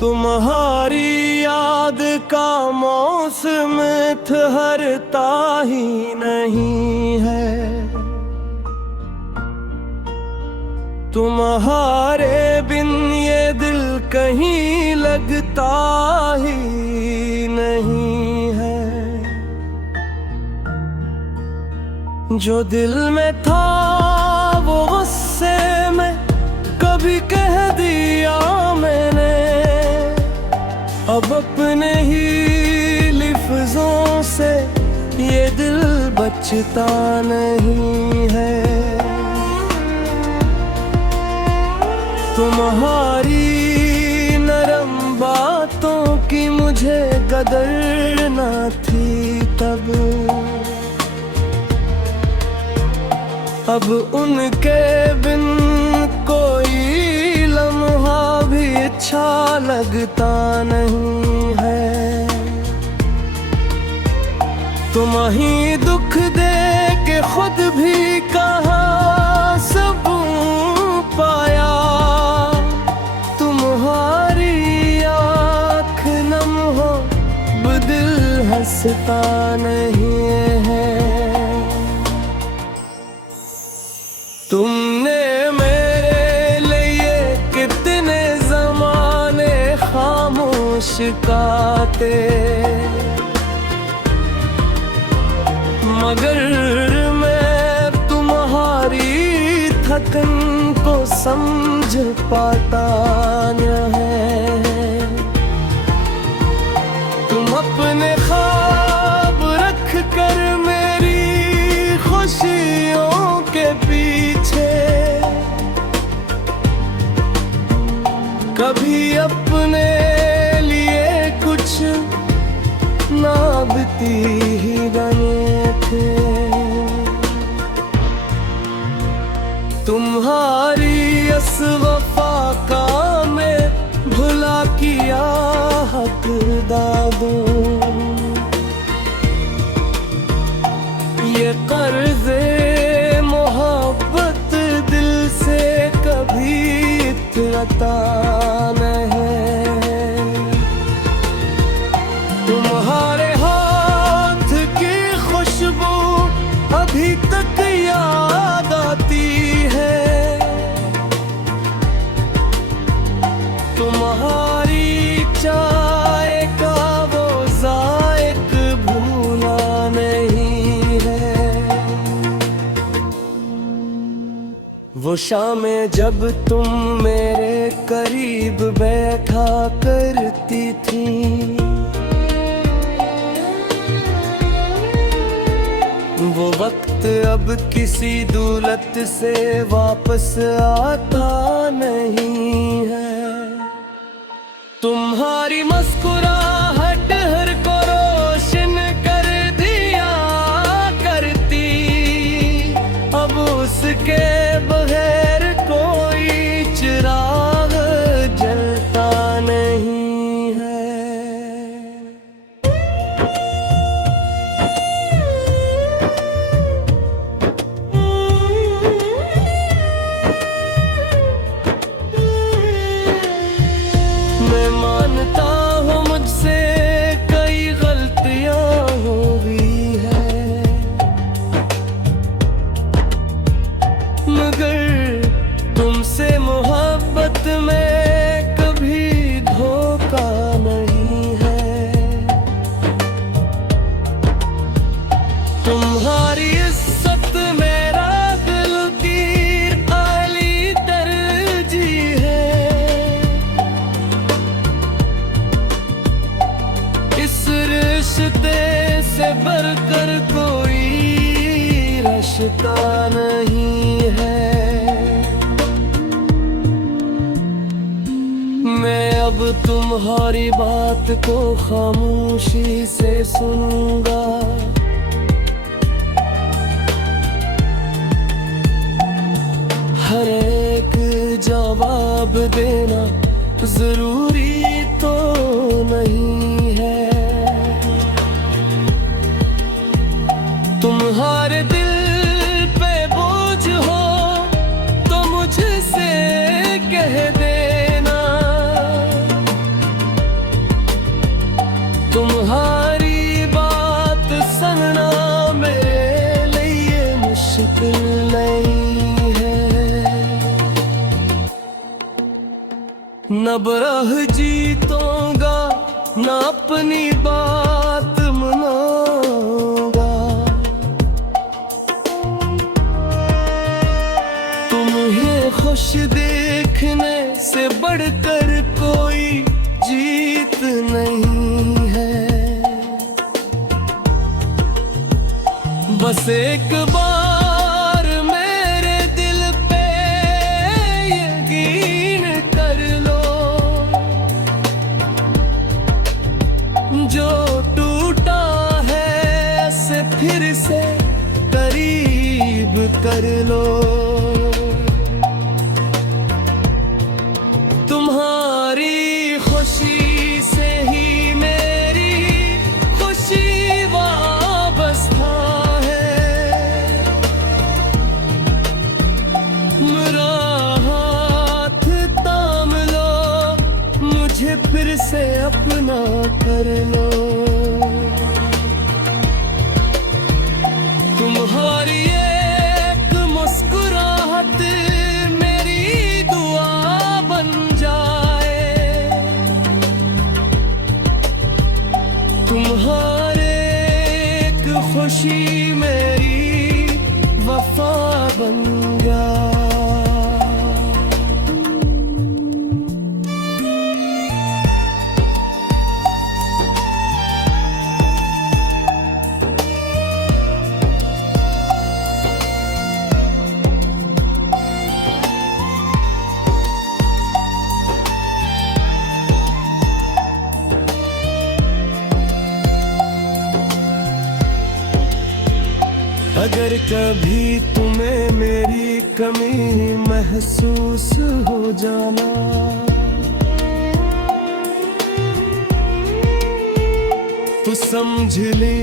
तुम्हारी याद का मौसम ठहरता ही नहीं है। तुम्हारे बिन ये दिल कहीं लगता ही नहीं है। जो दिल में था वो गुस्से में कभी कह दिया मैंने। अब अपने ही लिफ्ज़ों से ये दिल बचता नहीं है। तुम्हारी नरम बातों की मुझे कदर न थी तब। अब उनके बिन कोई लम्हा भी अच्छा लगता नहीं है। तुम ही दुख दे के खुद भी कहाँ सब पाया। तुम्हारी आँख नम हो दिल हंसता नहीं है। तुमने मेरे लिए कितने ज़माने खामोश काटे, मगर मैं तुम्हारी थकन को समझ पाता न है। तुम अपने ख्वाब रख कर मेरी खुशियों के पीछे कभी अपने लिए कुछ नाबती ही बने थे। तुम्हारी इस वफा का मैं भुला किया हक दादू। ये कर्ज़े मोहब्बत दिल से कभी इतरता न है। तुम्हारे हाथ की खुशबू अभी तक याद आती है। तुम्हारी चाय का वो जायक भूला नहीं है। वो शामें जब तुम मेरे करीब बैठा करती थी, वो वक्त अब किसी दौलत से वापस आता नहीं है। तुम्हारी मुस्कुराहट हर को रोशन कर दिया करती। अब उसके बगैर कोई चिराग जलता नहीं है। मैं मानता हूँ मुझसे कई गलतियाँ हुई है, मगर तुमसे मोहब्बत में कभी धोखा नहीं है। तुम्हारी इज्जत मेरा दिल की आली तरजीह है। इस रिश्ते से बढ़कर कोई रिश्ता नहीं है। मैं अब तुम्हारी बात को खामोशी से सुनूंगा। हर एक जवाब देना जरूरी तो नहीं है। तुम्हारे दिल पे बोझ हो तो मुझसे कह देना। न बरह जीतूंगा न अपनी बात मनाऊंगा। तुम्हें खुश देखने से बढ़कर कोई जीत नहीं है। बस एक बार मेरे दिल पे यकीन कर लो, जो टूटा है उसे फिर से करीब कर लो। तुम्हारी खुशी से ही मेरी खुशी वाबस्ता है। मेरा हाथ थाम लो, मुझे फिर से अपना कर लो। तुम्हारी एक मुस्कुराहट मेरी दुआ बन जाए। तुम्हारे एक खुशी मेरी वफा बन जाए। अगर कभी तुम्हें मेरी कमी महसूस हो जाना, तो समझ ली